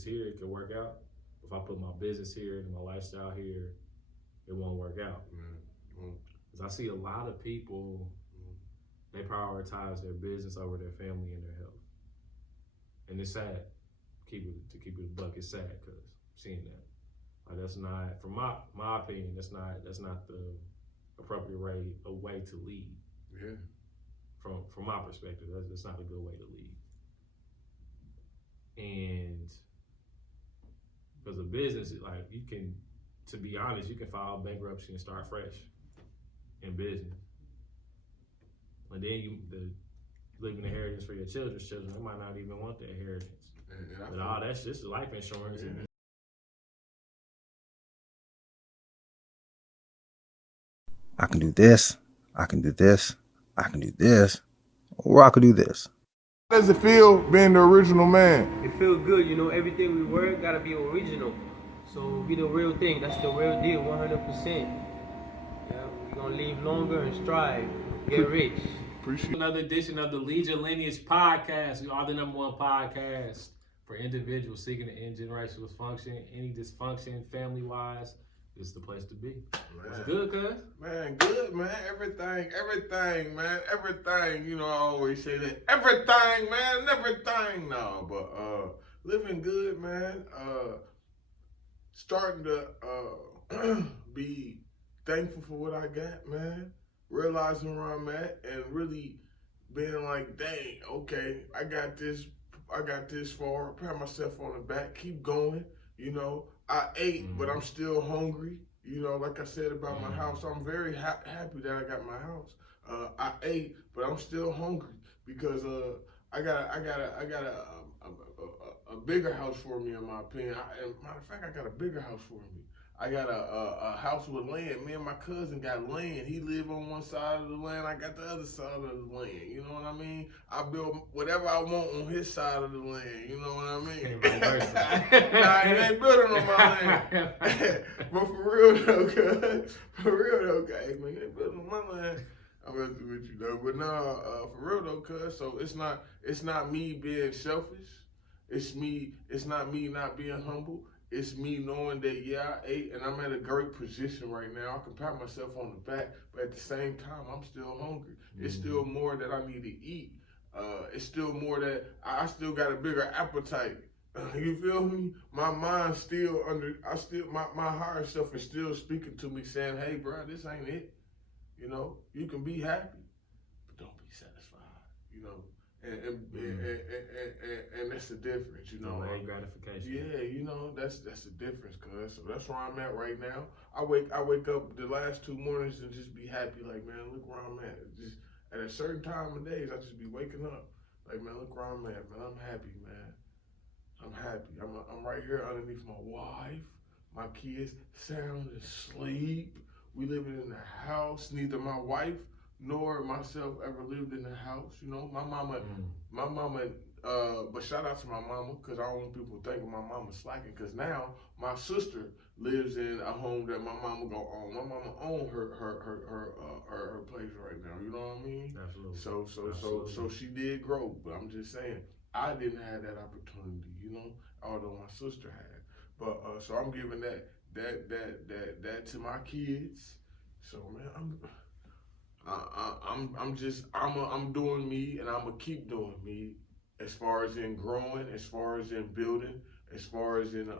this here, it can work out. If I put my business here and my lifestyle here, it won't work out. Because I see a lot of people, they prioritize their business over their family and their health. And it's sad. To keep it a buck, it's sad because I'm seeing that. Like that's not, from my opinion, that's not the appropriate way to lead. Yeah. From my perspective, that's not a good way to lead. And because a business, like you can, to be honest, you can file bankruptcy and start fresh in business. And then leaving inheritance for your children's children, they might not even want the inheritance. But all that's just life insurance. Yeah. I can do this, I can do this, I can do this, or I could do this. How does it feel being the original man? It feels good, you know, everything we work gotta be original. So be the real thing, that's the real deal, 100%. Yeah, we're gonna live longer and strive, get rich. Appreciate Another edition of the Lead Your Lineage podcast. We are the #1 podcast for individuals seeking to end generational dysfunction, any dysfunction, family-wise. This is the place to be. What's good, cuz? Man, good, man. Everything, man. Everything. You know, I always say that. Everything, man. Everything. No, but living good, man. Starting to be thankful for what I got, man. Realizing where I'm at and really being like, dang, okay, I got this far. Pat myself on the back. Keep going, you know. I ate, but I'm still hungry. You know, like I said about my house, I'm very happy that I got my house. I ate, but I'm still hungry because I got a bigger house for me, in my opinion. Matter of fact, I got a bigger house for me. I got a house with land. Me and my cousin got land. He live on one side of the land. I got the other side of the land. You know what I mean? I build whatever I want on his side of the land. You know what I mean? Nah, he ain't building on my land. But for real though, hey, man, he ain't building on my land. I'm messing with you though. But no, for real though, cuz. So it's not me being selfish. It's not me not being humble. It's me knowing that, yeah, I ate and I'm at a great position right now. I can pat myself on the back, but at the same time, I'm still hungry. It's still more that I need to eat. It's still more that I still got a bigger appetite. You feel me? My mind still my higher self is still speaking to me saying, hey, bro, this ain't it. You know, you can be happy, but don't be satisfied, you know. And that's the difference, you know. Delayed gratification. Yeah, you know, that's the difference, cuz. So that's where I'm at right now. I wake up the last 2 mornings and just be happy, like, man, look where I'm at. Just at a certain time of days, I just be waking up, like, man, look where I'm at, man. I'm happy, man. I'm happy. I'm right here underneath my wife, my kids, sound asleep. We living in the house. Neither my wife nor myself ever lived in the house. You know, my mama, but shout out to my mama, because I don't want people thinking my mama slacking, because now my sister lives in a home that my mama gonna own. My mama own her place right now, you know what I mean? Absolutely. So she did grow, but I'm just saying, I didn't have that opportunity, you know, although my sister had. But so I'm giving that to my kids. So man, I'm doing me, and I'm gonna keep doing me, as far as in growing, as far as in building, as far as in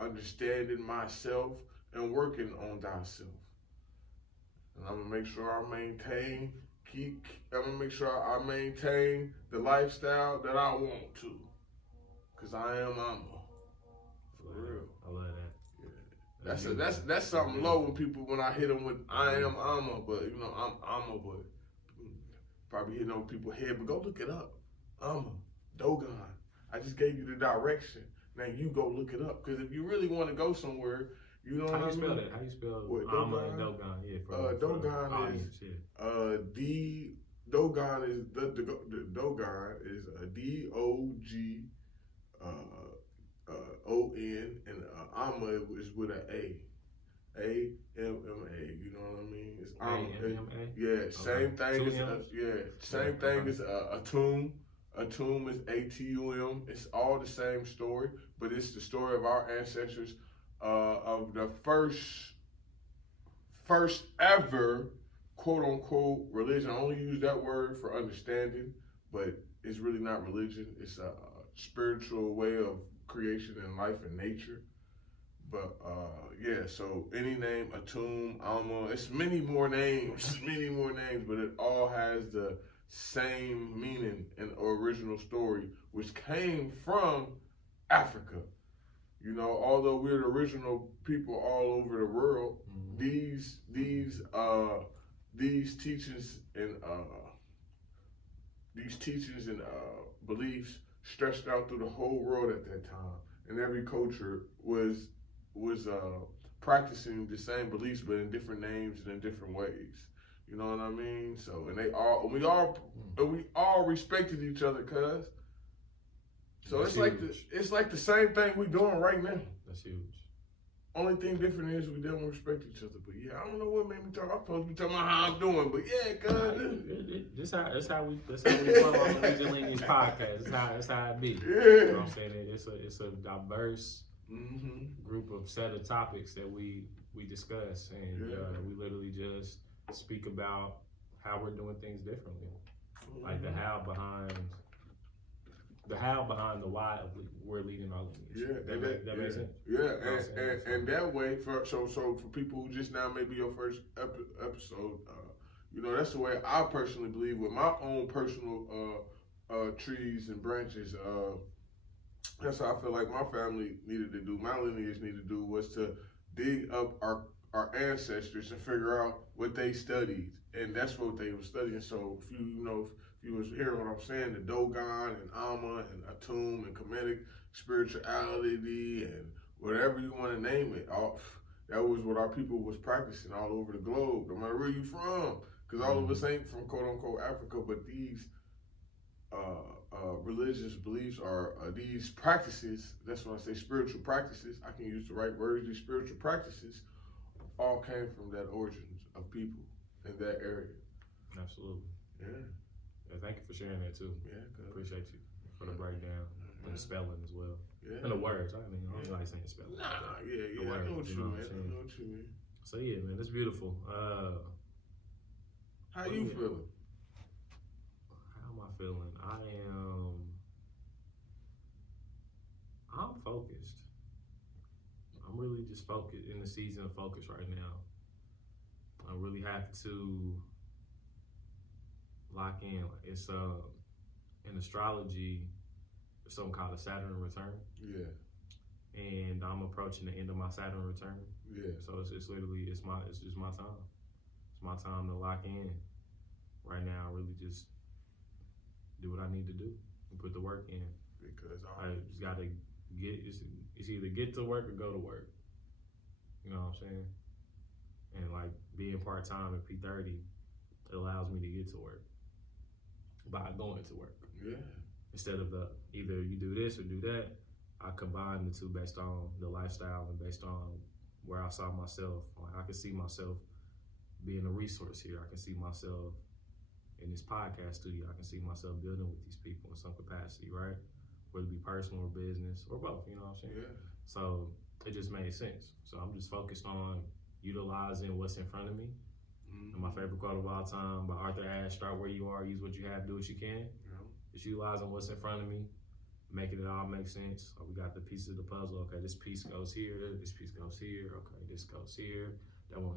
understanding myself and working on thyself. And I'm gonna make sure I maintain the lifestyle that I want to, cause I am Amma. For real. I love that. That's something low when I hit them with I am Amma, but you know I'm Amma, but probably hitting on people's head. But go look it up, Amma, Dogon. I just gave you the direction. Now you go look it up, because if you really want to go somewhere, you know what I mean. How you spell that? How you spell Amma and Dogon? Yeah, Dogon is Dogon is the Dogon is DOG. O-N, and Amma is with an A. A-M-M-A, you know what I mean? It's Amma. A-M-M-A? Yeah, same thing as a tomb. Atum is ATUM. It's all the same story, but it's the story of our ancestors, of the first ever quote unquote religion. I only use that word for understanding, but it's really not religion. It's a spiritual way of creation and life and nature. But yeah, so any name, Atum, Alma, it's many more names, but it all has the same meaning and original story, which came from Africa. You know, although we're the original people all over the world, these teachings and beliefs stretched out through the whole world at that time, and every culture was practicing the same beliefs, but in different names and in different ways. You know what I mean? So, and we all respected each other, cuz. So That's it's like the same thing we doing right now. That's huge. Only thing different is we don't respect each other. But yeah, I don't know what made me talk. I'm supposed to be talking about how I'm doing, but yeah, cuz. That's how we flow on the Lead Your Lineage podcast. That's how it be. Yeah. You know what I'm saying? It's a diverse group of set of topics that we discuss, and we literally just speak about how we're doing things differently, like the how behind the why of we're leading our lineage. Yeah, that makes sense. Yeah, and that way for people who just now may be your first episode, you know, that's the way I personally believe with my own personal trees and branches. That's how I feel like my family needed to do, my lineage needed to do, was to dig up our ancestors and figure out what they studied, and that's what they were studying. So if you was hearing what I'm saying, the Dogon and Alma and Atum and Kemetic spirituality and whatever you want to name it, that was what our people was practicing all over the globe, no matter where you from, because all of us ain't from quote unquote Africa, but these religious beliefs are these practices. That's when I say spiritual practices. I can use the right words. These spiritual practices all came from that origins of people in that area. Absolutely. Yeah. Thank you for sharing that too. Yeah, good. Appreciate you for the breakdown and the spelling as well. Yeah. And the words. I mean, I don't like saying spelling. Nah, yeah. The words, I know what you mean. saying? I know what you mean. So yeah, man, it's beautiful. How you feeling? How am I feeling? I'm focused. I'm really just focused in the season of focus right now. I really have to lock in. It's in astrology, there's something called a Saturn return. Yeah. And I'm approaching the end of my Saturn return. Yeah. So it's literally it's just my time. It's my time to lock in. Right now, really just do what I need to do and put the work in. Because I just gotta it's either get to work or go to work. You know what I'm saying? And like being part-time at P30, it allows me to get to work by going to work. Yeah. Instead of either you do this or do that, I combine the two based on the lifestyle and based on where I saw myself. Like I can see myself being a resource here. I can see myself in this podcast studio. I can see myself building with these people in some capacity, right? Whether it be personal or business or both, you know what I'm saying? Yeah. So it just made sense. So I'm just focused on utilizing what's in front of me. And my favorite quote of all time by Arthur Ashe, start where you are, use what you have, do what you can. Yeah. Just utilizing what's in front of me, making it all make sense. So we got the pieces of the puzzle. Okay, this piece goes here, this piece goes here, okay, this goes here, that one,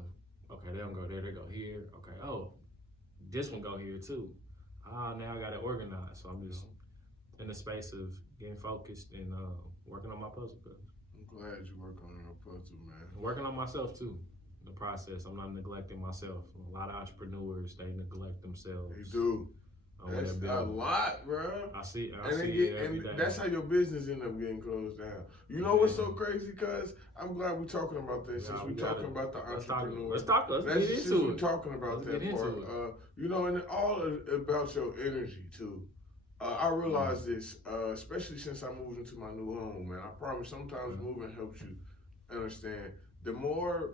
okay, they don't go there, they go here, okay, oh, this one go here too. Now I got it organized. So I'm just in the space of getting focused and working on my puzzle. I'm glad you work on your puzzle, man. Working on myself too. The process. I'm not neglecting myself. A lot of entrepreneurs, they neglect themselves. They do. That's a lot, bro. I see and that's how your business end up getting closed down. You know what's so crazy? Cause I'm glad we're talking about this. Since we're talking about the entrepreneur. Let's get into it. We're talking about that part. You know, and all about your energy too. I realized this, especially since I moved into my new home, man. I promise sometimes moving helps you understand. The more,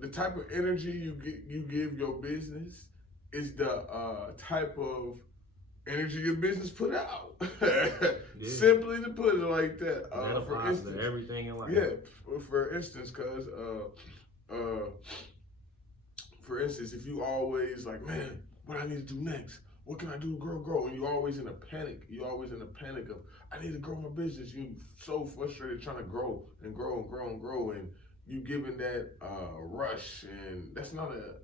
the type of energy you give your business is the type of energy your business put out. Simply to put it like that. That applies to everything in life. Yeah, for instance, for instance, if you always like, man, what I need to do next? What can I do to grow? And you're always in a panic. You're always in a panic of, I need to grow my business. You're so frustrated trying to grow and grow and grow and grow. And you giving that rush. And that's not a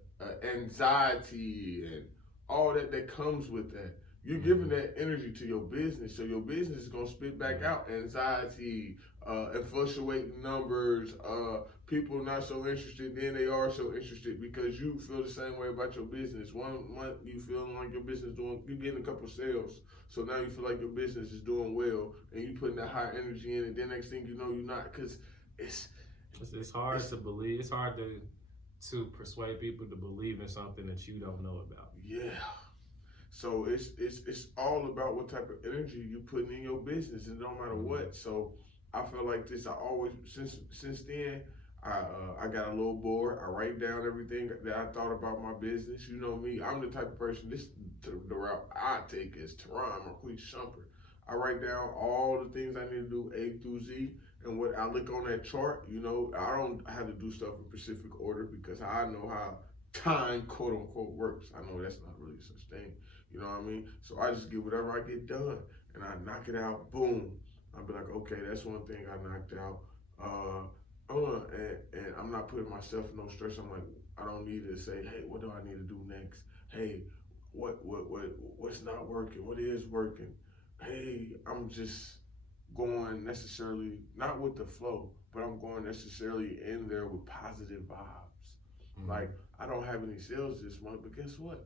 anxiety and all that comes with that. You're giving that energy to your business. So your business is going to spit back out anxiety, and fluctuating numbers, people not so interested, then they are so interested because you feel the same way about your business. One month you feeling like your business you're getting a couple sales, so now you feel like your business is doing well, and you putting that high energy in it. Then next thing you know, you're not, because it's hard to believe. It's hard to persuade people to believe in something that you don't know about. Yeah. So it's all about what type of energy you putting in your business, and no matter what. So I feel like this. I always since then. I got a little board. I write down everything that I thought about my business. You know me, I'm the type of person, the route I take is Taron or Shumper. I write down all the things I need to do A through Z, and what I look on that chart, you know, I don't have to do stuff in specific order because I know how time, quote unquote, works. I know that's not really such thing. You know what I mean? So I just get whatever I get done, and I knock it out, boom. I'll be like, okay, that's one thing I knocked out. And I'm not putting myself in no stress. I'm like, I don't need to say, hey, what do I need to do next? Hey, what's not working? What is working? Hey, I'm just going necessarily, not with the flow, but I'm going necessarily in there with positive vibes. Mm-hmm. Like, I don't have any sales this month, but guess what?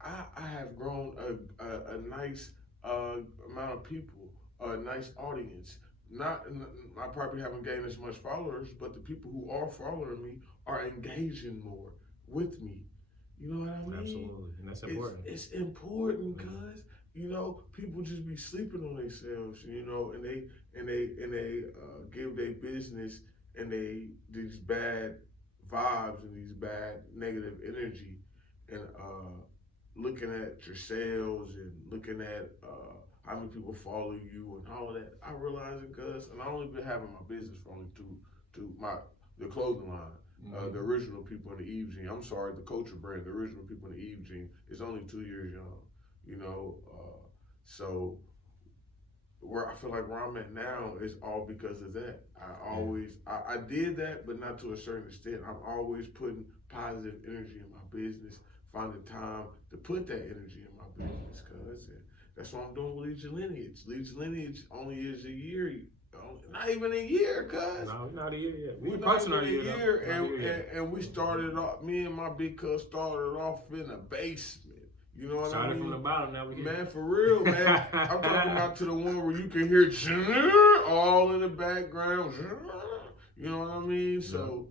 I have grown a nice amount of people, a nice audience. I probably haven't gained as much followers, but the people who are following me are engaging more with me. You know what I mean? Absolutely, and that's important. It's important because you know people just be sleeping on themselves, you know, and they give their business and these bad vibes and these bad negative energy, and looking at your sales and looking at how many people follow you and all of that. I realize it because, and I only been having my business for only the clothing line, the original people in the Eve Jean. I'm sorry, the culture brand, the original people in the Eve Jean is only 2 years young, you know. So where I feel like where I'm at now is all because of that. I did that, but not to a certain extent. I'm always putting positive energy in my business, finding time to put that energy in my business, cuz. That's what I'm doing with Lead Your Lineage. Lead Your Lineage only is a year, not even a year, cuz. No, not a year yet. We're not even a year, and we started off, me and my big cuz started off in a basement. You know what I mean? Started from the bottom, now we here. Man, for real, man. I'm talking about to the one where you can hear all in the background. You know what I mean? So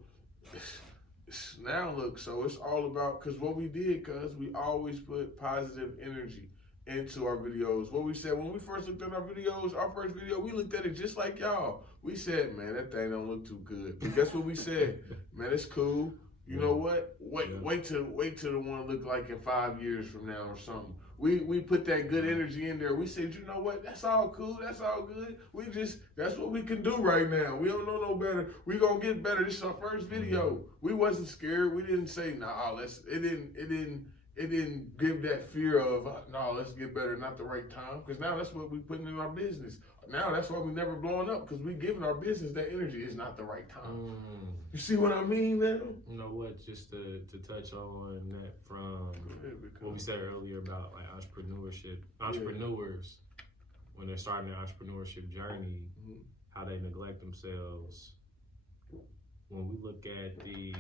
now look, so it's all about, because what we did, cuz we always put positive energy into our videos. What we said when we first looked at our videos, our first video, we looked at it just like y'all. We said, man, that thing don't look too good. But guess what we said? Man, it's cool. You know what? Wait till the one look like in 5 years from now or something. We put that good energy in there. We said, you know what? That's all cool. That's all good. That's what we can do right now. We don't know no better. We gonna get better. This is our first video. We wasn't scared. We didn't say, nah, it didn't give that fear of, no, let's get better, not the right time. Because now that's what we putting in our business. Now that's why we never blowing up, because we giving our business that energy. It's not the right time. You see what I mean now? You know what, just to touch on that from what we said earlier about like entrepreneurship. Entrepreneurs, when they're starting their entrepreneurship journey, how they neglect themselves. When we look at the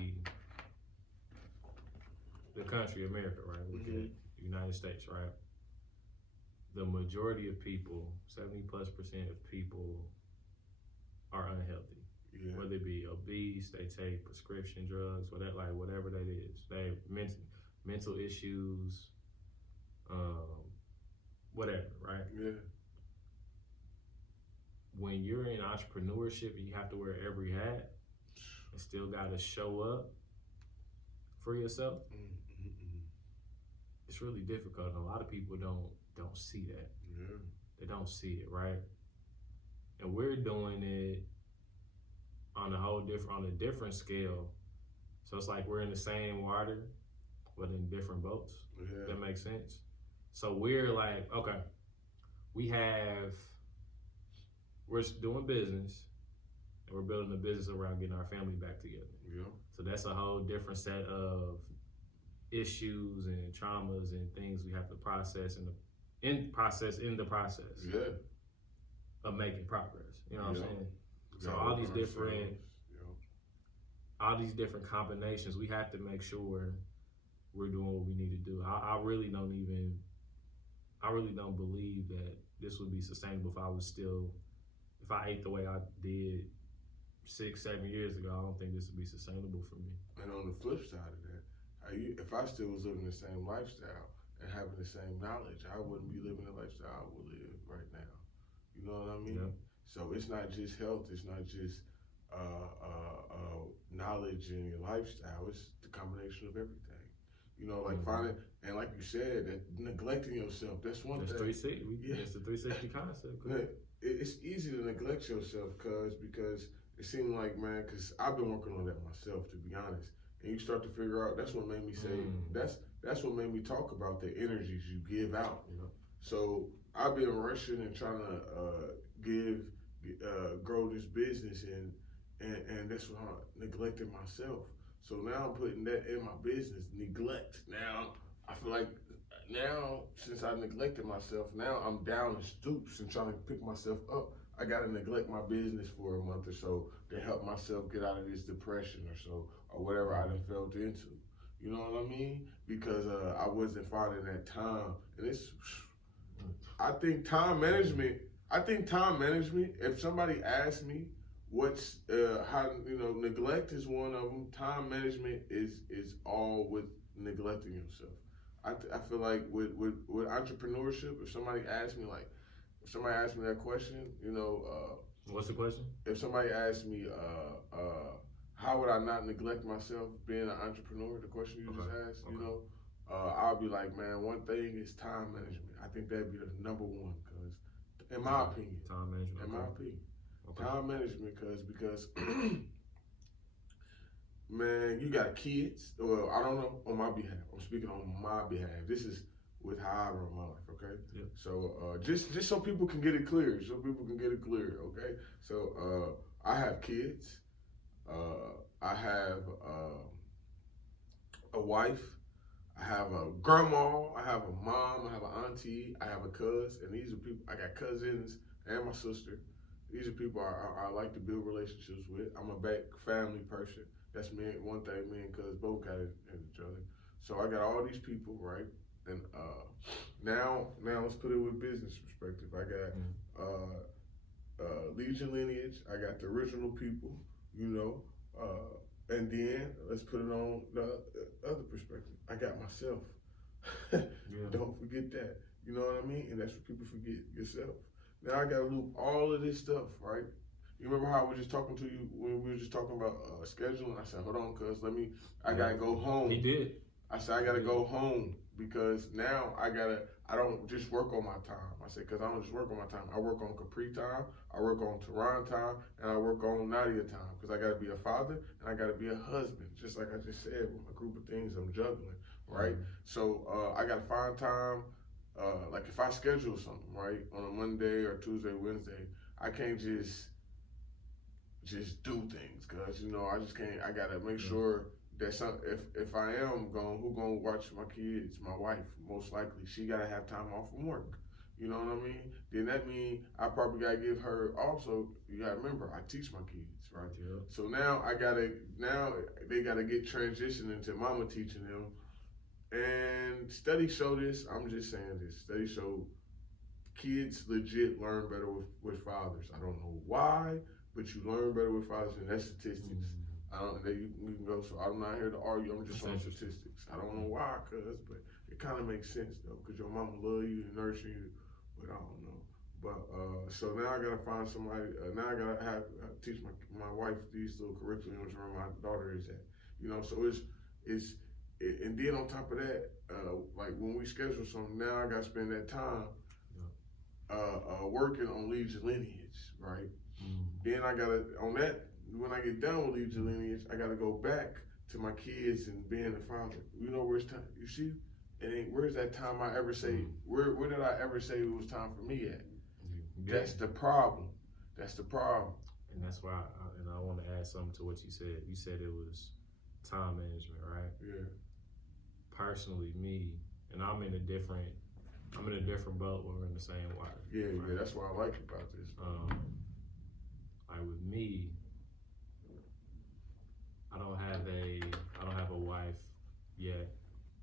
country, America, right? Look at the United States, right? The majority of people, 70+% of people are unhealthy. Yeah. Whether it be obese, they take prescription drugs, whatever that is. They have mental issues, whatever, right? Yeah. When you're in entrepreneurship and you have to wear every hat and still got to show up for yourself, it's really difficult. And a lot of people don't see that. Yeah. They don't see it, right? And we're doing it on a different scale. So it's like we're in the same water, but in different boats. Yeah. That makes sense. So we're like, okay, we're doing business, and we're building a business around getting our family back together. Yeah. So that's a whole different set of issues and traumas and things we have to process in the process Yeah. of making progress. You know what Yeah. I'm saying? We So gotta all these open different ourselves. all these different combinations, we have to make sure we're doing what we need to do. I really don't believe that this would be sustainable if I ate the way I did 6-7 years ago. I don't think this would be sustainable for me. And on the flip side of that, if I still was living the same lifestyle and having the same knowledge, I wouldn't be living the lifestyle I would live right now. You know what I mean? Yeah. So it's not just health, it's not just knowledge and your lifestyle, it's the combination of everything. You know, like finding, and like you said, that neglecting yourself, that's one That's thing. 360. Yeah. It's the 360 concept. It's easy to neglect yourself because it seemed like, man, because I've been working on that myself, to be honest. And you start to figure out, that's what made me say, that's what made me talk about the energies you give out. Yeah. So I've been rushing and trying to grow this business, and that's why I'm neglecting myself. So now I'm putting that in my business, neglect. Now I feel like since I neglected myself, now I'm down in stoops and trying to pick myself up. I gotta neglect my business for a month or so to help myself get out of this depression or whatever I done fell into. You know what I mean? Because I wasn't finding that time, and I think time management. If somebody asks me what's neglect is one of them. Time management is all with neglecting yourself. I feel like with entrepreneurship, if somebody asks me that question, What's the question? if somebody asks me, how would I not neglect myself being an entrepreneur? The question you just asked, I'll be like, man, one thing is time management. I think that'd be the number one, because in my opinion, time management. Time management, because man, you got kids. Well, I don't know on my behalf. I'm speaking on my behalf. This is with how I run my life, okay? Yeah. So just so people can get it clear, okay? So I have kids. I have a wife. I have a grandma. I have a mom. I have an auntie. I have a cousin. And these are people. I got cousins and my sister. These are people I like to build relationships with. I'm a back family person. That's me. One thing, me and cuz both got it in each other. So I got all these people, right? And now let's put it with business perspective. I got Lead Your Lineage. I got the original people, and then let's put it on the other perspective. I got myself. Don't forget that. You know what I mean? And that's what people forget, yourself. Now I gotta loop all of this stuff, right? You remember how I was just talking to you when we were just talking about scheduling? I said, hold on, cuz I gotta go home. He did. I said, I gotta go home because now I don't just work on my time. I said, cause I don't just work on my time. I work on Capri time, I work on Taron time, and I work on Nadia time. Cause I gotta be a father and I gotta be a husband. Just like I just said, with a group of things I'm juggling, right? So I gotta find time. Like if I schedule something, right, on a Monday or Tuesday, Wednesday, I can't just do things, cause I just can't. I gotta make sure that if I am gone, who gonna watch my kids? My wife, most likely. She gotta have time off from work. You know what I mean? Then that means I probably gotta give her also. You gotta remember, I teach my kids, right? Yeah. So now they gotta get transitioned into mama teaching them. And studies show this. I'm just saying this. Studies show kids legit learn better with fathers. I don't know why, but you learn better with fathers, and that's statistics. I don't. You can go. So I'm not here to argue. I'm just on statistics. I don't know why, but it kind of makes sense though, because your mama love you and nurture you. But I don't know. But so now I gotta find somebody. Now I gotta teach my wife these little curriculums where my daughter is at. So And then on top of that, like when we schedule something, now I gotta spend that time working on Lead Your Lineage, right? Then I gotta, on that, when I get done with Lead Your Lineage, I gotta go back to my kids and being a father. You know where's time? You see, it ain't. Where's that time I ever say? Where did I ever say it was time for me at? That's the problem. That's the problem. And that's why, I want to add something to what you said. You said it was time management, right? Yeah. Personally, me, and I'm in a different boat, but we're in the same water. Yeah, right? yeah. That's what I like about this. Like with me, I don't have a wife yet.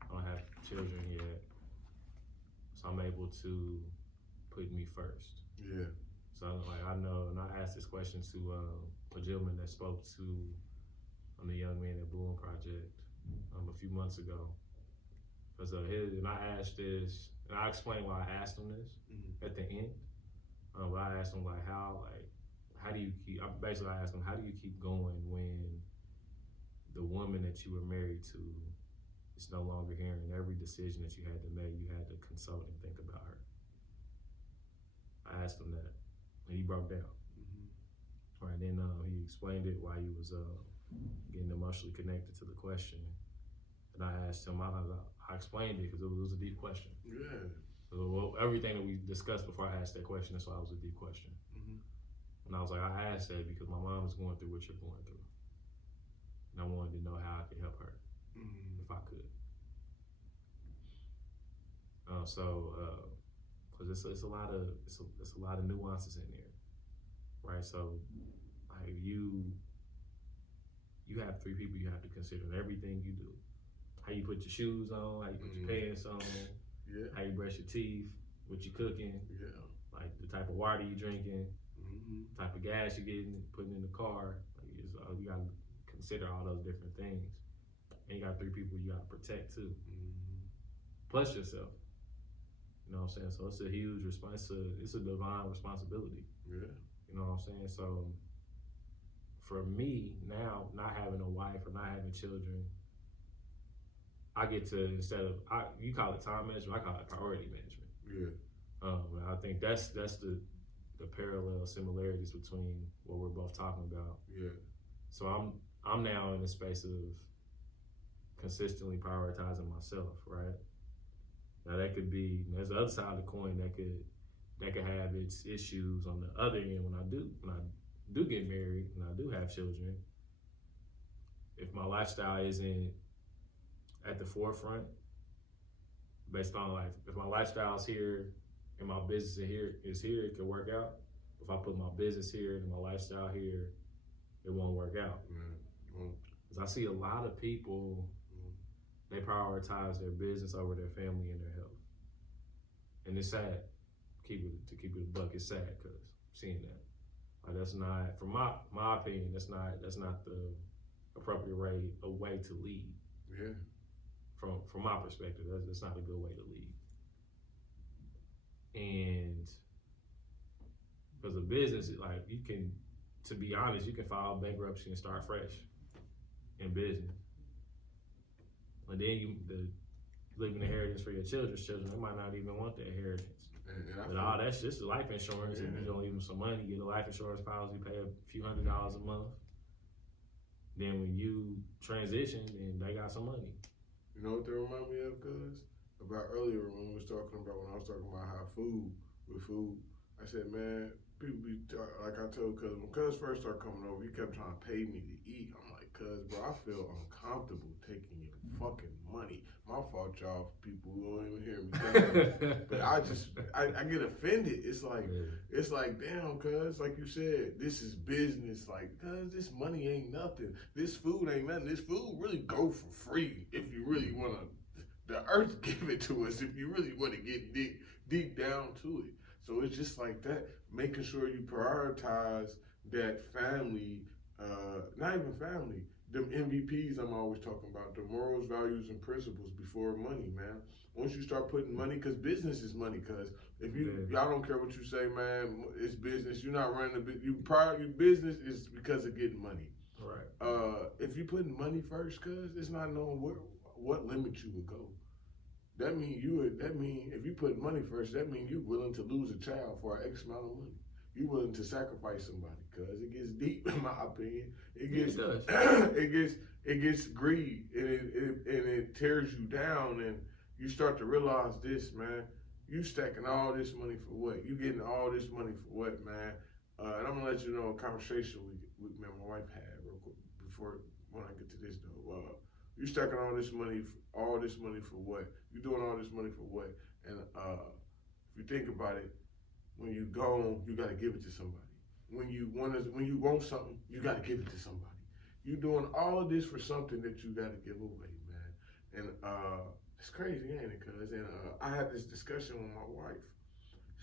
I don't have children yet. So I'm able to put me first. Yeah. So like I know, and I asked this question to a gentleman that spoke to on the Young Men at Bloom Project a few months ago. Because and I asked this, and I explained why I asked him this at the end. But I asked him like how do you keep? Basically, I asked him how do you keep going when the woman that you were married to is no longer here, and every decision that you had to make, you had to consult and think about her. I asked him that, and he broke down. Right then, he explained it why he was getting emotionally connected to the question. And I asked him, I explained it because it was a deep question. Yeah. So everything that we discussed before I asked that question, that's why it was a deep question. And I was like, I asked that because my mom is going through what you're going through. And I wanted to know how I could help her if I could. Because it's a lot of nuances in there, right? So like you have three people you have to consider in everything you do. How you put your shoes on, how you put your pants on, how you brush your teeth, what you cooking, like the type of water you drinking, type of gas you getting, putting in the car. Like you gotta consider all those different things. And you got three people you gotta protect too. Plus yourself. You know what I'm saying? So it's a huge it's a divine responsibility. Yeah. You know what I'm saying? So for me now, not having a wife or not having children, I get to, you call it time management, I call it priority management. Yeah. I think that's the parallel similarities between what we're both talking about. Yeah. So I'm now in the space of consistently prioritizing myself, right? Now that could be, there's the other side of the coin that could have its issues on the other end when I do get married and I do have children. If my lifestyle isn't at the forefront, based on like, if my lifestyle is here and my business is here, it could work out. If I put my business here and my lifestyle here, it won't work out. Because I see a lot of people, they prioritize their business over their family and their health. And it's sad. To keep it a buck, it's sad because seeing that. Like that's not, from my opinion, that's not the appropriate way to lead. Yeah. From my perspective, that's not a good way to lead. And because a business, like to be honest, you can file bankruptcy and start fresh in business. And then you leave an inheritance for your children's children. They might not even want the inheritance. But all that's just life insurance. And you're gonna leave them some money, get a life insurance policy, pay a few $100s a month. Then when you transition, then they got some money. You know what they remind me of, cuz? About earlier when I was talking about how food, I said, man, people be, like I told cuz, when cuz first started coming over, he kept trying to pay me to eat. I'm like, cuz, bro, I feel uncomfortable taking your fucking money. My fault, y'all, people who don't even hear me. But I get offended. It's like, damn, cuz, like you said, this is business. Like, cuz, this money ain't nothing. This food ain't nothing. This food really go for free if you really want to. The earth give it to us if you really want to get deep down to it. So it's just like that, making sure you prioritize that family, not even family, them MVPs I'm always talking about, the morals, values, and principles before money, man. Once you start putting money, because business is money, because if y'all don't care what you say, man, it's business. You're not running your business is because of getting money. Right. If you putting money first, cuz it's not knowing what limit you would go. That mean if you put money first, that means you're willing to lose a child for an X amount of money. You're willing to sacrifice somebody, cause it gets deep in my opinion. It gets greed, and it tears you down, and you start to realize this, man. You stacking all this money for what? You getting all this money for what, man? And I'm gonna let you know a conversation me and my wife had real quick before when I get to this though. You stacking all this money for what? You doing all this money for what? And if you think about it, when you gone, you gotta give it to somebody. When you want something, you gotta give it to somebody. You doing all of this for something that you gotta give away, man. And it's crazy, ain't it? Cause I had this discussion with my wife.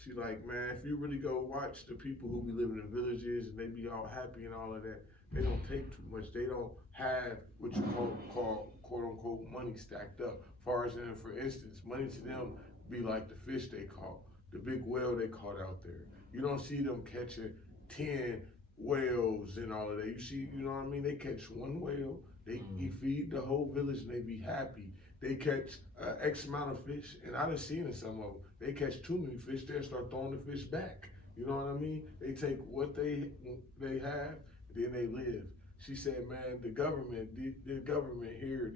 She like, man, if you really go watch the people who be living in villages and they be all happy and all of that, they don't take too much. They don't have what you call quote unquote money stacked up. Far as for instance, money to them be like the fish they caught, the big whale they caught out there. You don't see them catching 10 whales and all of that. You see, you know what I mean? They catch one whale, they feed the whole village and they be happy. They catch X amount of fish, and I done seen it some of them. They catch too many fish, they'll start throwing the fish back. You know what I mean? They take what they have, then they live. She said, man, the government here,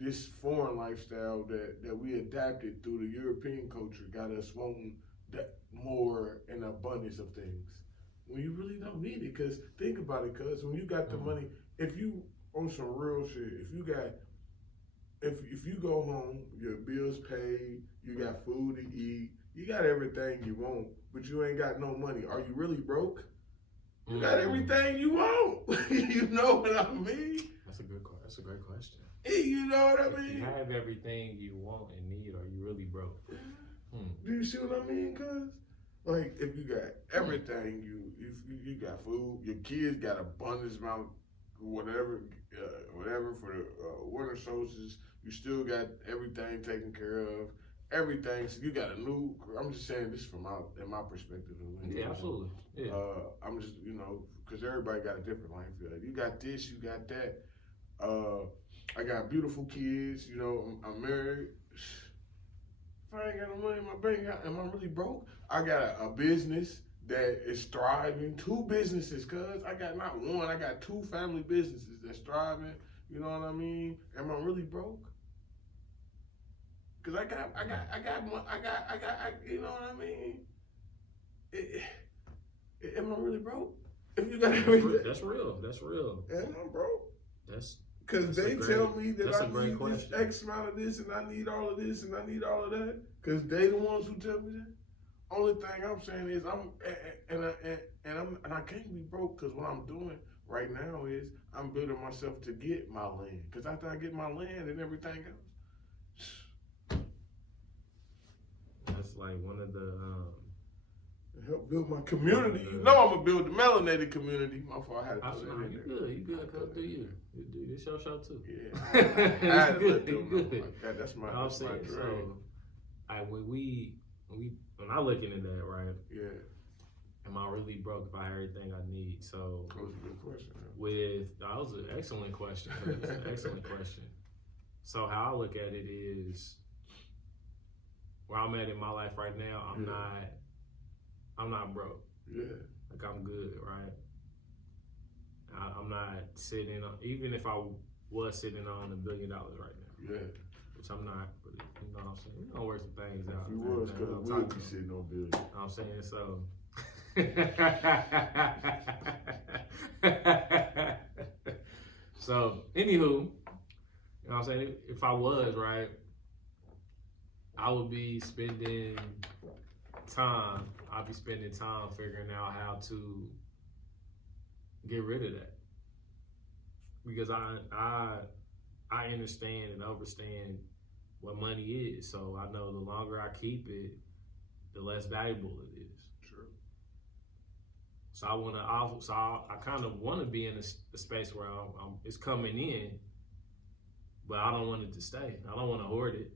this foreign lifestyle that we adapted through the European culture got us wanting that more in abundance of things. When you really don't need it, cause think about it, cause when you got the money, if you on some real shit, if you go home, your bills paid, you got food to eat, you got everything you want, but you ain't got no money. Are you really broke? You got everything you want. You know what I mean? That's a great question. You know what I mean? If you have everything you want and need, are you really broke? Do you see what I mean, cuz? Like, if you got everything, you got food, your kids got abundance amount, whatever for the winter solstice, you still got everything taken care of. Everything, so you got a new. I'm just saying this from in my perspective. Yeah, absolutely. Yeah. I'm just because everybody got a different life. You got this, you got that. I got beautiful kids. I'm married. If I ain't got no money in my bank account, am I really broke? I got a business that is thriving. 2 businesses, cuz I got not one. I got 2 family businesses that's thriving. You know what I mean? Am I really broke? Cause I got, you know what I mean? Am I really broke? If you got everything, that's real. Am I broke? Cause they tell me that I need this X amount of this, and I need all of this, and I need all of that. Cause they the ones who tell me that. Only thing I'm saying is I can't be broke. Cause what I'm doing right now is I'm building myself to get my land. Cause after I get my land and everything else. That's like one of the help build my community. I'm gonna build the melanated community. My fault, I had to put that in there. You good, come do you. You do this your show too. Yeah. I had to let them know like that. That's my dream. So, when I look into that, right? Yeah. Am I really broke if I have everything I need? So that was a good question. That was an excellent question. Excellent question. So how I look at it is, where I'm at in my life right now, I'm not broke. Yeah. Like I'm good, right? I'm not sitting on, even if I was sitting on $1 billion right now. Yeah. Which I'm not, but you know what I'm saying? We're gonna work some things out. If you was, because we'll be sitting on billion. You know what I'm saying? So so anywho, you know what I'm saying? If I was, right, I would be spending time figuring out how to get rid of that. Because I understand and understand what money is. So I know the longer I keep it, the less valuable it is. True. So I kind of want to be in a space where it's coming in, but I don't want it to stay. I don't want to hoard it.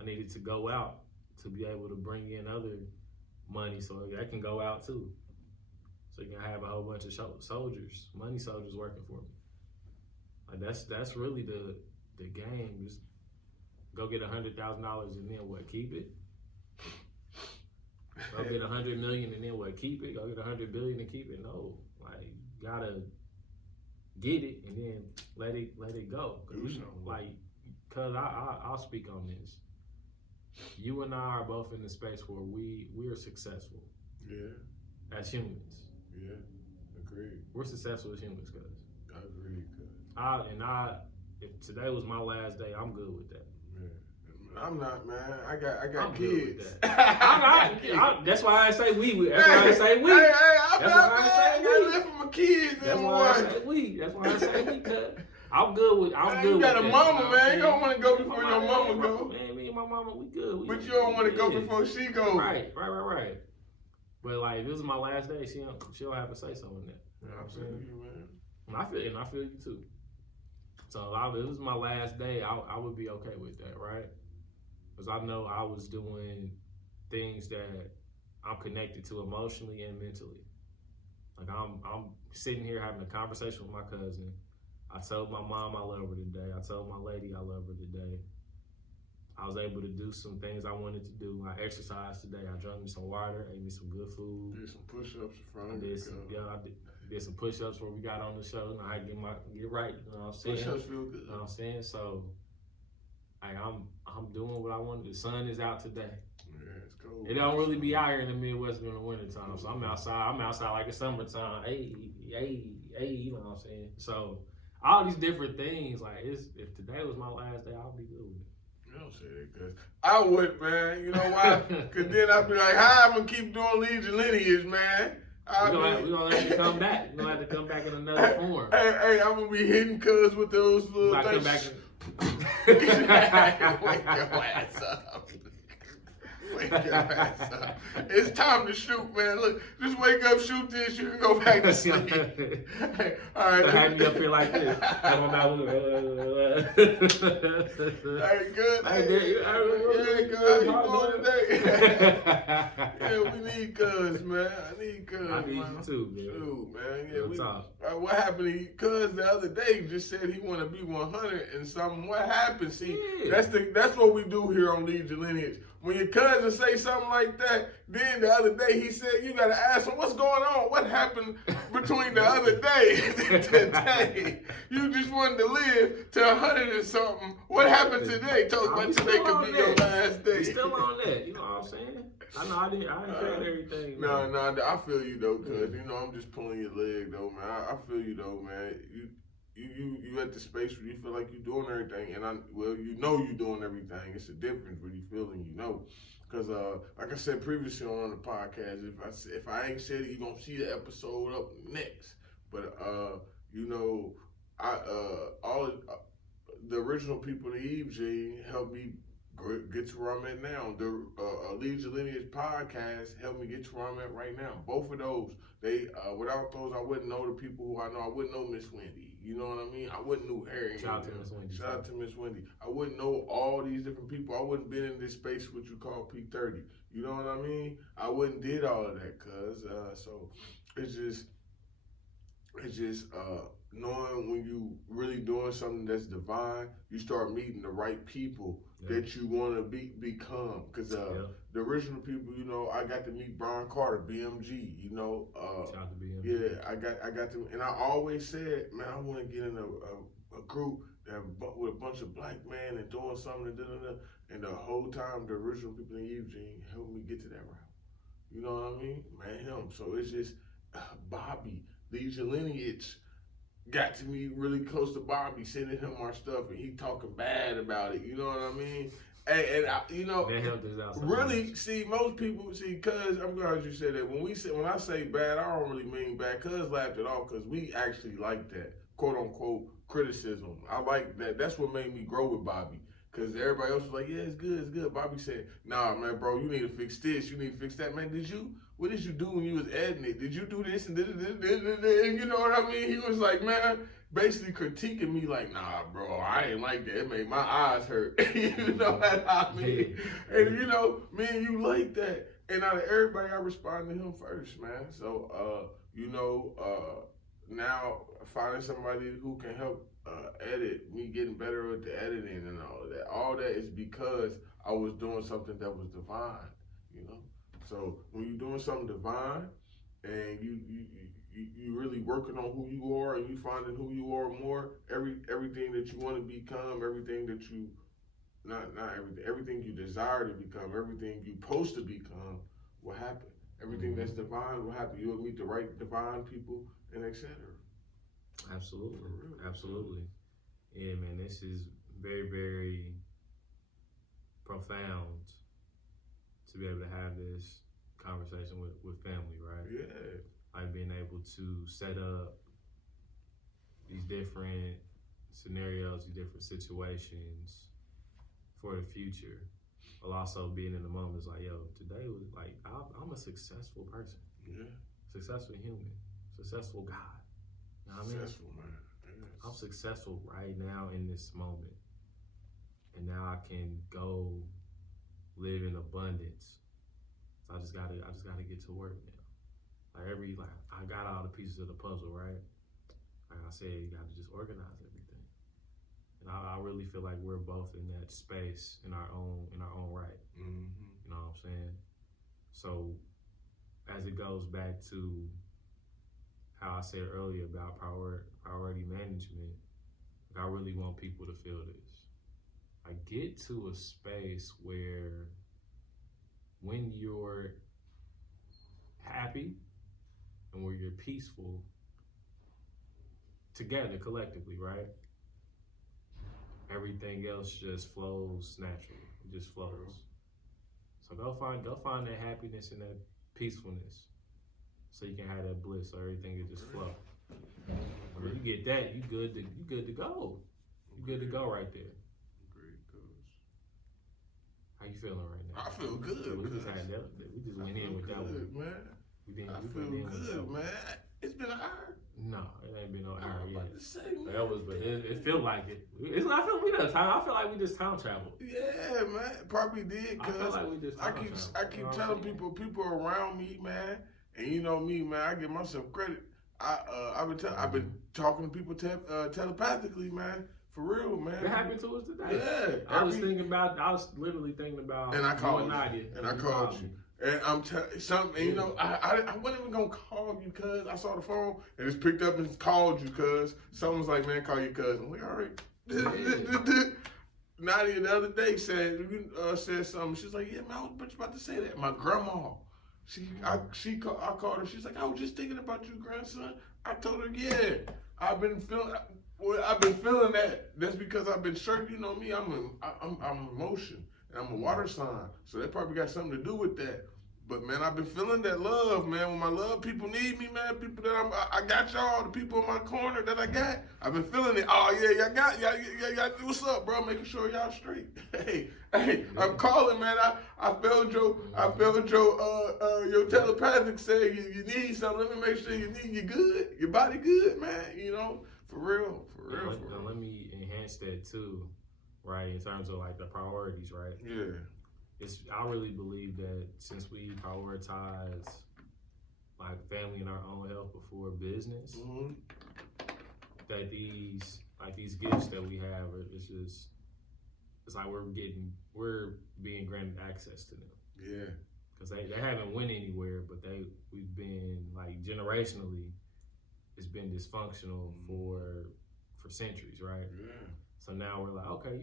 I need it to go out to be able to bring in other money so that can go out too. So you can have a whole bunch of money soldiers working for me. Like that's really the game. Just go get $100,000 and then what? Keep it. Go get 100 million and then what? Keep it. Go get 100 billion and keep it. No, like gotta get it and then let it go. Cause I'll speak on this. You and I are both in the space where we're successful. Yeah. As humans. Yeah. Agreed. We're successful as humans, cuz. I agree, cuz. If today was my last day, I'm good with that. Yeah. I'm not, man. I got I'm kids. good with that. That's why I say we. That's why I say we. Hey, I'm That's not, why I man. say I gotta we. live for my kids. That's why I say we. That's why I say we, cuz. I'm good with. Man, you got a mama, man. You don't want to go before your mama go. Man, me and my mama, we good. But you don't want to go before she go. Right. But like, if this is my last day, she don't have to say something in that. You know what I'm saying? You, man. And I feel you too. So if it was my last day, I would be okay with that, right? Because I know I was doing things that I'm connected to emotionally and mentally. Like I'm sitting here having a conversation with my cousin. I told my mom I love her today. I told my lady I love her today. I was able to do some things I wanted to do. I exercised today. I drank me some water, ate me some good food. Did some push-ups in front of I did some push-ups where we got on the show. And I had to get right. You know what I'm saying? Push-ups feel good. You know what I'm saying? So, I'm doing what I wanted. The sun is out today. Yeah, it's cold. It don't really be out here in the Midwest during the wintertime. So I'm outside like it's summertime. Hey, you know what I'm saying? So all these different things, like if today was my last day, I'll be good with it. You don't say that, cuz. I would, man. You know why? Because then I'd be like, how I'm going to keep doing Lead Your Lineage, man? We're going to have to come back. We're going to have to come back in another form. Hey, I'm going to be hitting cuz with those little things. Wake your ass up. Wake your ass up. It's time to shoot, man. Look, just wake up, shoot this. You can go back to sleep. Hey, all right. So have me up here like this. Hey, good. Hey, good. You going today? Yeah, we need cuz, man. I need cuz. I need you too, man. Shoot, man. Yeah, Real what happened to cuz the other day just said he want to be 100 and something. What happened? See, that's what we do here on Lead Your Lineage. When your cousin say something like that, then the other day he said, you got to ask him, what's going on? What happened between the other day and today? You just wanted to live to 100 and something. What happened today? Told me today could be your last day. We still on that, you know what I'm saying? I know I didn't said everything. No, I feel you though, cuz, you know, I'm just pulling your leg though, man. I feel you though, man. You at the space where you feel like you're doing everything, and you know you're doing everything. It's a difference when you feel and you know. Because, like I said previously on the podcast, if I ain't said it, you're going to see the episode up next. But, you know, the original people in the Eve G helped me get to where I'm at now. The Lead Your Lineage podcast helped me get to where I'm at right now. Both of those, without those, I wouldn't know the people who I know. I wouldn't know Miss Wendy. You know what I mean? I wouldn't know Harry. Shout out to Miss Wendy. Shout out to Miss Wendy. I wouldn't know all these different people. I wouldn't been in this space what you call P30. You know what I mean? I wouldn't did all of that, cuz. So it's just knowing when you really doing something that's divine, you start meeting the right people that you want to become. Because the original people, you know, I got to meet Brian Carter, BMG, you know. Shout out to BMG. Yeah, I got to, and I always said, man, I want to get in a group with a bunch of black men and doing something, and the whole time the original people in Eugene helped me get to that route. You know what I mean? Man, him. So it's just Bobby, Lead Your Lineage, got to me really close to Bobby, sending him our stuff, and he talking bad about it. You know what I mean? And you know, that helped us out so really, much. see, most people, cuz, I'm glad you said that. When I say bad, I don't really mean bad. Cuz laughed it off because we actually like that, quote unquote, criticism. I like that. That's what made me grow with Bobby. Because everybody else was like, yeah, it's good, it's good. Bobby said, nah, man, bro, you need to fix this, you need to fix that. Man, what did you do when you was editing it? Did you do this and this? You know what I mean? He was like, man, basically critiquing me like, nah, bro, I ain't like that. It made my eyes hurt. You know what I mean? And, you know, me and you like that. And out of everybody, I responded to him first, man. So, you know, now finding somebody who can help edit, me getting better at the editing and all of that. All that is because I was doing something that was divine, you know. So when you're doing something divine and you really working on who you are and you finding who you are more, everything that you want to become, everything that you not everything you desire to become, everything you supposed to become will happen. Everything that's divine will happen. You'll meet the right divine people and etc. Absolutely. Absolutely. Yeah, man, this is very, very profound to be able to have this conversation with family, right? Yeah. Like being able to set up these different scenarios, these different situations for the future, while also being in the moment. It's like, yo, today was like, I'm a successful person. Yeah. Successful human. Successful guy. You know what I mean? Successful, man. Yes. I'm successful right now in this moment. And now I can go live in abundance. So I just gotta get to work now. Like I got all the pieces of the puzzle, right? Like I said, you gotta just organize everything. And I really feel like we're both in that space in our own right. Mm-hmm. You know what I'm saying? So as it goes back to how I said earlier about priority management, like I really want people to feel this. Like get to a space where when you're happy and where you're peaceful together collectively, right? Everything else just flows naturally. It just flows. So go find that happiness and that peacefulness, so you can have that bliss, so everything can just flow. When you get that, you good to go. You good to go right there. Great, coach. How you feeling right now? I feel good. So we just had that. We just went in with that one. Man. I feel good, man. It's been an hour. No, it ain't been no I hour was yet. about to say, man. That was, but it feel like it. I feel like we just time traveled. Yeah, man. Probably did, I feel cause like we just I time keep traveled. You know what telling I'm people around me, man, and you know me, man. I give myself credit. I've been talking to people telepathically, man. For real, man. It happened to us today. Yeah. I was literally thinking about. And I called you. Nadia, And I called you. And I'm telling something, you know, I wasn't even gonna call you, cuz I saw the phone and just picked up and called you, cuz someone was like, man, call your cousin. I'm like, all right. Yeah. Nadia the other day said something. She's like, yeah, man, I was about to say that. My grandma, I called her. She's like, I was just thinking about you, grandson. I told her, yeah, I've been feeling that. That's because I've been searching. You know me, I'm emotion. And I'm a water sign, so that probably got something to do with that. But man, I've been feeling that love, man. When my love people need me, man, people that I got y'all, the people in my corner that I got, I've been feeling it. Oh yeah, y'all, what's up, bro? Making sure y'all straight. Hey, I'm calling, man. I felt your telepathic say you need something. Let me make sure you good, your body good, man. You know, for real. Now let me enhance that too. Right, in terms of like the priorities, right? Yeah. I really believe that since we prioritize like family and our own health before business, Mm-hmm. that these gifts that we have, it's like we're being granted access to them. Yeah. Because they haven't went anywhere, but we've been like generationally, it's been dysfunctional for centuries, right? Yeah. So now we're like, okay,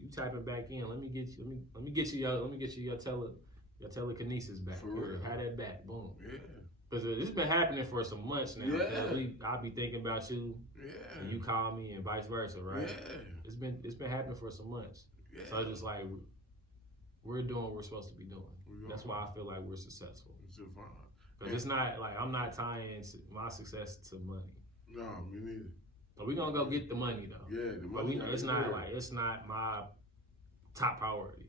you typing back in. Let me get you your telekinesis back. For real. Have that back. Boom. Yeah. Because it's been happening for some months now. Yeah. I'll be thinking about you, Yeah. and you call me, and vice versa, right? Yeah. It's been happening for some months. Yeah. So it's just like we're doing what we're supposed to be doing. That's why I feel like we're successful. It's fine. Because it's not like I'm not tying my success to money. No, me neither. But we're gonna go get the money though. Yeah, the But money. it's not my top priority.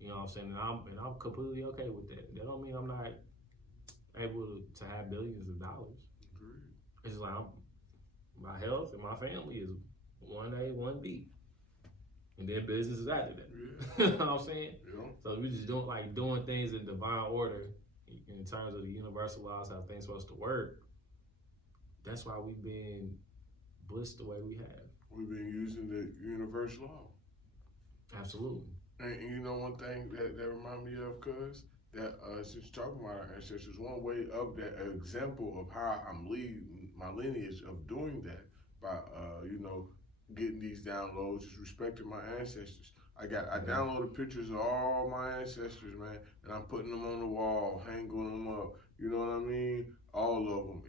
You know what I'm saying? And I'm completely okay with that. That don't mean I'm not able to have billions of dollars. Agreed. It's just like my health and my family is 1A, 1B. And then business is after that. Yeah. You know what I'm saying? Yeah. So we just doing things in divine order in terms of the universal laws, how things supposed to work. that's why we've been blessed the way we have. We've been using the universal law. Absolutely. And you know one thing that remind me of, cuz, that since you're talking about our ancestors, one way of that, an example of how I'm leading my lineage of doing that by, getting these downloads is respecting my ancestors. I downloaded pictures of all my ancestors, man, and I'm putting them on the wall, hanging them up. You know what I mean? All of them,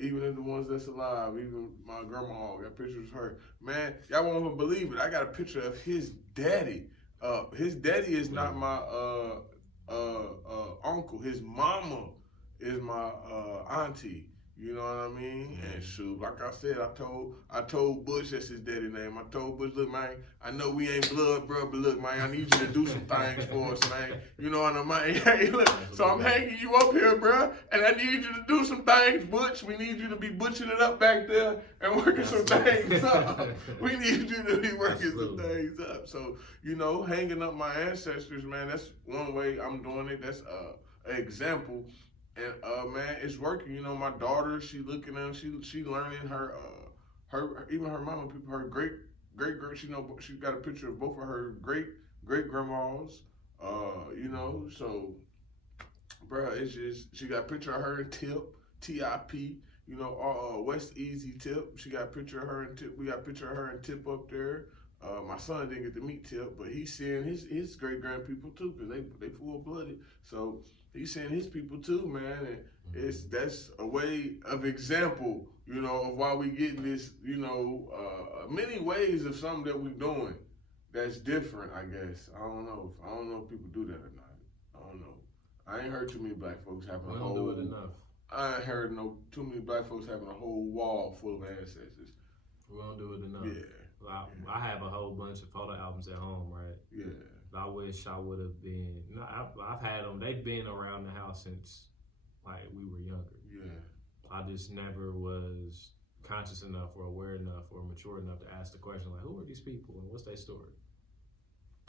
even the ones that's alive, even my grandma got pictures of her. Man, y'all won't even believe it. I got a picture of his daddy. His daddy is not my uncle. His mama is my auntie. You know what I mean? And shoot, like I said, I told Bush that's his daddy name. I told Bush, look, man, I know we ain't blood, bro, but look, man, I need you to do some things for us, man. You know what I mean? Hey, look, so I'm hanging you up here, bro, and I need you to do some things, Butch. We need you to be butching it up back there and working some things up. We need you to be working some things up. So, hanging up my ancestors, man, that's one way I'm doing it. That's an example. And man, it's working. My daughter, she looking at them, she learning her even her mama, her great she got a picture of both of her great grandmas. So bruh, it's just, she got a picture of her and Tip, West Easy Tip. She got a picture of her and Tip. We got a picture of her and Tip up there. My son didn't get to meet Tip, but he's seeing his great grandpeople too, because they full blooded. So he's seeing his people too, man, and that's a way of example, of why we getting this, many ways of something that we're doing that's different, I guess. I don't know if people do that or not. I don't know. I ain't heard too many black folks having We don't do it enough. I ain't heard too many black folks having a whole wall full of ancestors. We don't do it enough. Yeah. I have a whole bunch of photo albums at home, right? Yeah. I wish I would have been. I've had them. They've been around the house since like we were younger. Yeah. I just never was conscious enough or aware enough or mature enough to ask the question, like, who are these people and what's their story?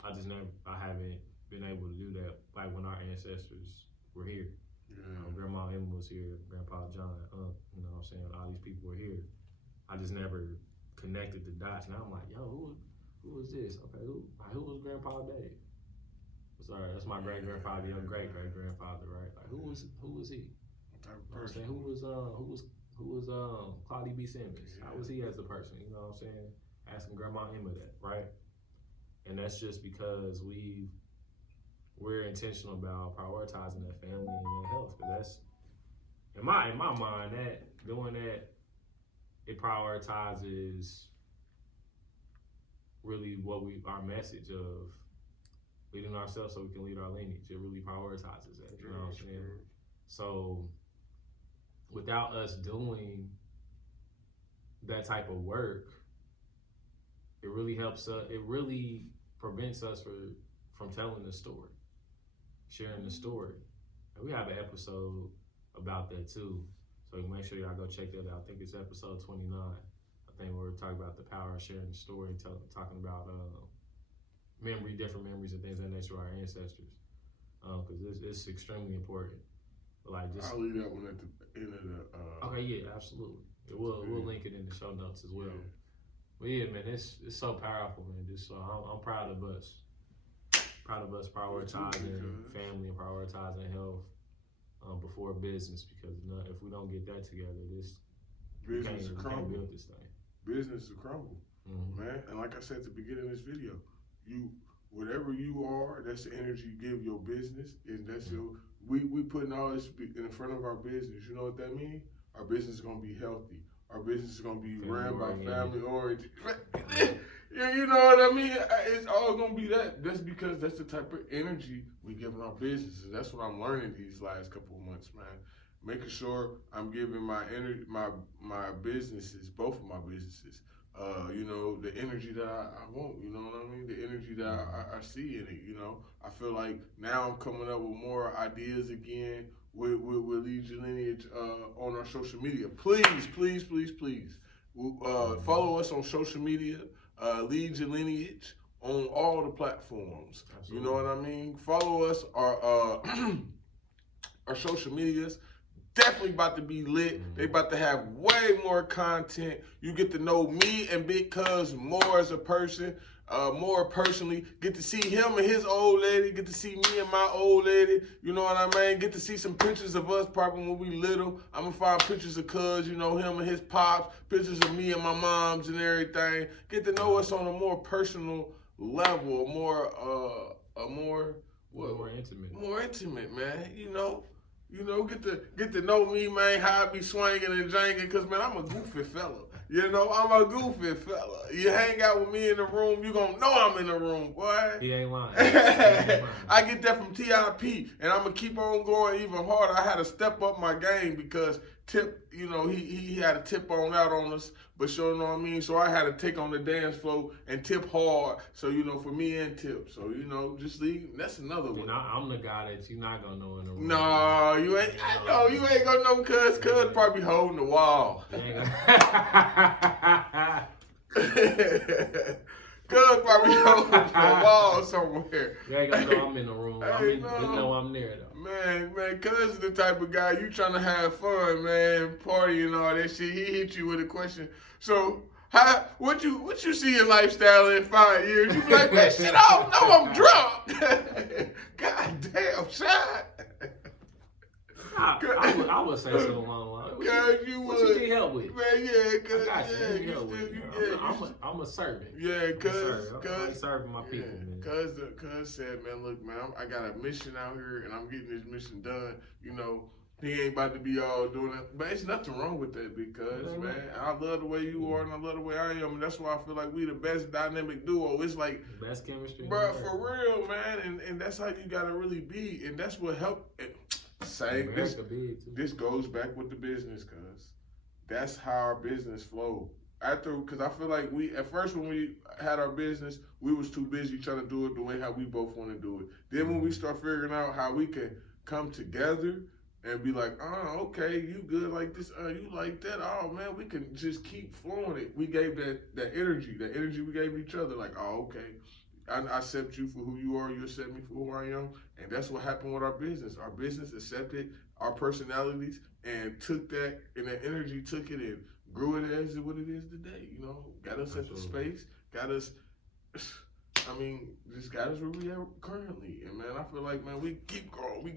I haven't been able to do that like when our ancestors were here. Yeah. Grandma Emma was here, Grandpa John, you know what I'm saying? All these people were here. I just never connected the dots. Now I'm like, yo, who is this? Okay, who was Grandpa Dave? Sorry, that's my great grandfather, your great grandfather, right? Like who was he? What type of person? Who was Claudie B. Simmons? Yeah. How was he as a person? You know what I'm saying? Asking Grandma Emma that, right? And that's just because we're intentional about prioritizing that family and that health. Because that's in my mind, that doing that, it prioritizes really our message of leading ourselves so we can lead our lineage. It really prioritizes that, you know what I'm saying? So without us doing that type of work, it really helps us, it really prevents us from telling the story, sharing the story. And we have an episode about that too. So make sure y'all go check that out. I think it's episode 29. I think we're talking about the power of sharing the story and talking about different memories and things that nature of our ancestors. Because it's extremely important. Like I'll leave that one at the end of the. Okay, yeah, absolutely. We'll link it in the show notes as well. Yeah. But yeah, man, it's so powerful, man. Just so I'm proud of us. Proud of us prioritizing family and prioritizing health before business, because if we don't get that together, we can't build this thing. Business will crumble, man. And like I said at the beginning of this video, whatever you are, that's the energy you give your business, and that's we putting all this in front of our business. You know what that means? Our business is gonna be healthy. Our business is gonna be ran by family oriented. Yeah, you know what I mean? It's all gonna be that. That's because that's the type of energy we give in our businesses. That's what I'm learning these last couple of months, man. Making sure I'm giving my energy, my businesses, both of my businesses, the energy that I want. You know what I mean? The energy that I see in it. I feel like now I'm coming up with more ideas again with Lead Your Lineage on our social media. Please, follow us on social media. Lead Your Lineage on all the platforms. Absolutely. You know what I mean? Follow us our social medias. definitely about to be lit. They about to have way more content. You get to know me and Big Cuz more as a person, more personally. Get to see him and his old lady. Get to see me and my old lady. You know what I mean? Get to see some pictures of us probably when we little. I'm gonna find pictures of Cuz, you know, him and his pops, pictures of me and my moms and everything. Get to know us on a more personal level, more intimate. More intimate, man. You know, get to know me, man, how I be swinging and janging, cause man, I'm a goofy fella. You know, I'm a goofy fella. You hang out with me in the room, you gonna know I'm in the room, boy. He ain't lying. I get that from TIP, and I'm gonna keep on going even harder. I had to step up my game because Tip, you know, he had a tip on out on us, but you know what I mean? So I had to take on the dance floor and tip hard. So, you know, for me and Tip. So, you know, just leave. That's another one. I'm the guy that you're not gonna know in the room. No, you ain't. I know you ain't gonna know, cuz probably holding the wall. Cuz probably holding the wall somewhere. You ain't gonna know I'm in the room. You know I'm there though. Man, Cuz is the type of guy you trying to have fun, man, party and all that shit. He hit you with a question. So, what you see your lifestyle in 5 years? You be like, man, shit, I don't know, I'm drunk. God damn, shot. I would say so long. Cuz you would. What you need help with? Man, yeah, cuz I'm a servant. Yeah, cuz I'm serving my people, man. Cuz said, man, look, man, I got a mission out here and I'm getting this mission done. You know, he ain't about to be all doing it. But it's nothing wrong with that because, man, I love the way you are and I love the way I am. And that's why I feel like we the best dynamic duo. It's like, best chemistry. Bro, for real, man. And that's how you got to really be. And that's what helped. This goes back with the business, cuz that's how our business flowed. Because I feel like at first when we had our business, we was too busy trying to do it the way how we both want to do it. Then when we start figuring out how we can come together and be like, oh, okay, you good like this, you like that, oh man, we can just keep flowing it. We gave that energy we gave each other, like, oh, okay. I accept you for who you are, you accept me for who I am, and that's what happened with our business. Our business accepted our personalities and took that, and that energy took it and grew it as what it is today, you know, got us at the space, got us where we are currently, and man, I feel like, man, we keep growing, we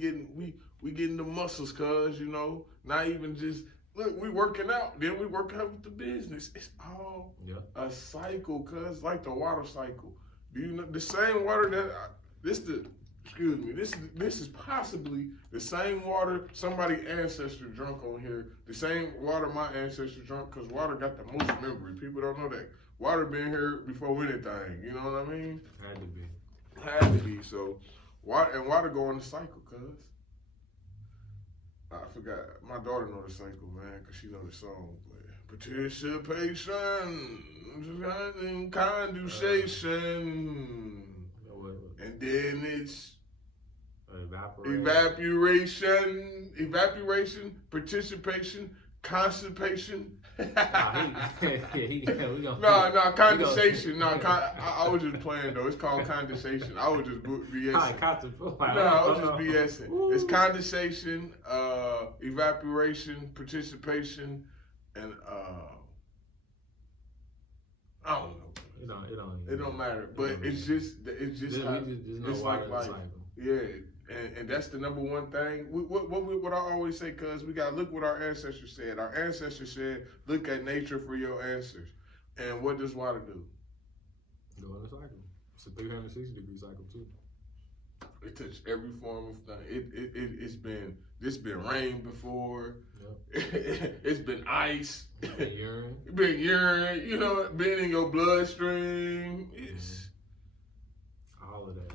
getting the muscles, cuz, you know, not even just, look, we working out, then we work out with the business. It's all a cycle, cuz, like the water cycle. Do you know the same water that this is possibly the same water somebody ancestor drunk on here. The same water my ancestor drunk, because water got the most memory. People don't know that. Water been here before anything. You know what I mean? Had to be. So water go on the cycle, cuz. I forgot. My daughter know the cycle, man, because she know the song. Participation, condensation, and then it's evaporation, participation, constipation. Condensation. I was just playing though. It's called condensation. I was just BSing. I was just BSing. It's condensation, evaporation, participation. And I don't know. It don't matter. But it's just like life. Yeah. And that's the number one thing. What I always say, cuz we gotta look what our ancestors said. Our ancestors said, look at nature for your answers. And what does water do? Go in the cycle. It's a 360-degree cycle too. It touched every form of thing. It's been rain before. Yep. It's been ice. It's been urine. You know, been in your bloodstream. It's all of that.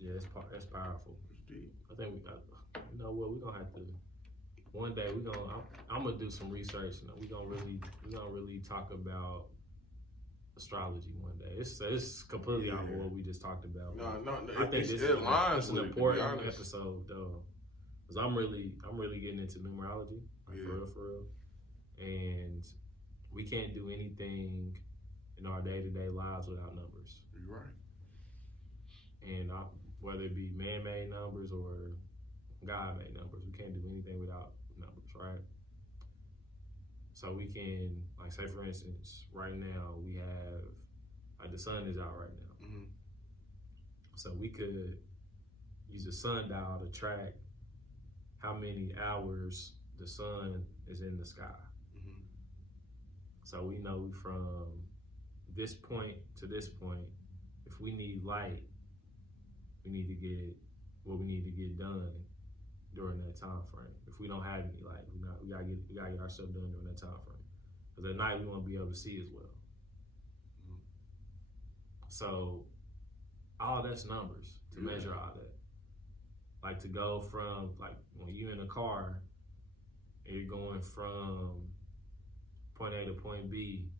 Man, that's powerful. I think you know what, we're gonna have to one day. I'm gonna do some research. And we're gonna really talk about astrology one day. It's completely out of what we just talked about. No. I think this is an important episode though, because I'm really getting into numerology, like, for real. And we can't do anything in our day-to-day lives without numbers. You're right. And whether it be man-made numbers or God made numbers. We can't do anything without numbers, right? So we can, like, say for instance, right now we have, like, the sun is out right now. Mm-hmm. So we could use a sundial to track how many hours the sun is in the sky. Mm-hmm. So we know from this point to this point, if we need light, we need to get what we need to get done during that time frame. If we don't have any light, we gotta get our stuff done during that time frame. Because at night we want to be able to see as well. Mm-hmm. So all that's numbers to measure all that. Like to go from, like, when you're in a car and you're going from point A to point B,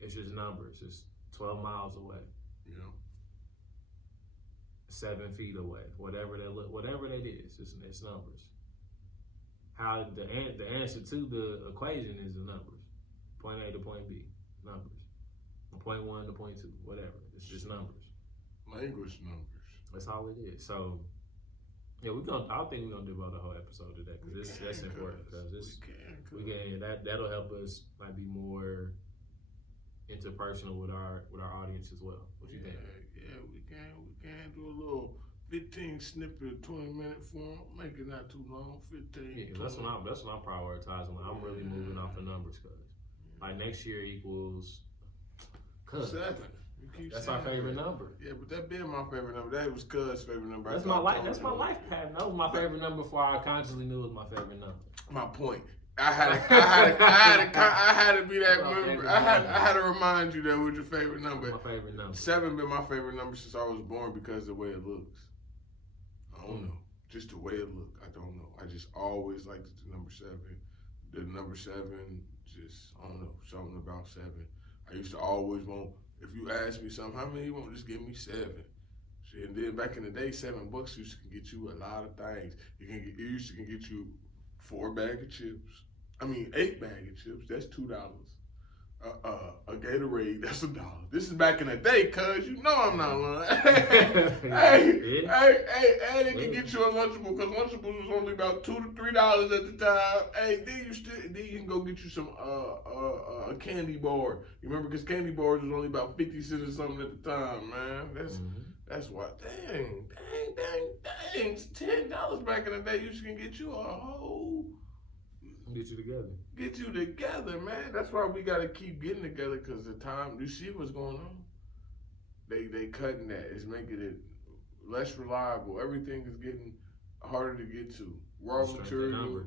it's just numbers. It's 12 miles away. You know. 7 feet away, whatever that is, it's numbers. How the answer to the equation is the numbers. Point A to point B, numbers. Point 1 to point 2, whatever. It's just numbers. Language numbers. That's all it is. So, yeah, I think we're gonna devote a whole episode to that because that's important. Because that'll help us like be more interpersonal with our audience as well. What you think? Yeah, we can do a little 15 snippet, 20-minute form. Make it not too long. 15. Yeah, that's what I'm prioritizing. Like, I'm really moving off the numbers because like next year equals 7. That's our favorite number. Yeah, but that being my favorite number, that was Cuz' favorite number. That's my life. That's my life pattern. That was my favorite number before I consciously knew it was my favorite number. My point. I had to be that member. I had to remind you that was your favorite number. My favorite number. 7 been my favorite number since I was born because of the way it looks. I don't know. Just the way it looked. I don't know. I just always liked the number 7. The number 7, just, I don't know, something about 7. I used to always want, if you ask me something, how many you want? Just give me 7. And then back in the day, $7 used to get you a lot of things. It used to get you 4 bag of chips. 8 bag of chips. That's $2. A Gatorade. That's $1. This is back in the day, cuz you know I'm not lying. Hey, they can get you a Lunchable because Lunchables was only about $2 to $3 at the time. Hey, then you can go get you some a candy bar. You remember because candy bars was only about 50 cents or something at the time, man. That's why. Dang. $10 back in the day. You can get you a whole. Get you together, man. That's why we gotta keep getting together because the time. You see what's going on? They cutting that. It's making it less reliable. Everything is getting harder to get to. Raw materials,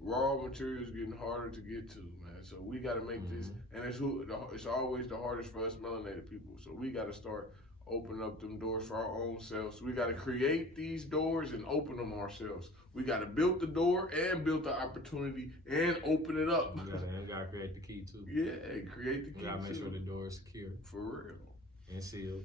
raw materials getting harder to get to, man. So we gotta make this, and it's always the hardest for us melanated people. So we gotta start opening up them doors for our own selves. So we gotta create these doors and open them ourselves. We gotta build the door and build the opportunity and open it up. We gotta create the key too. Yeah, create the key. We gotta make sure the door is secure. For real. And sealed.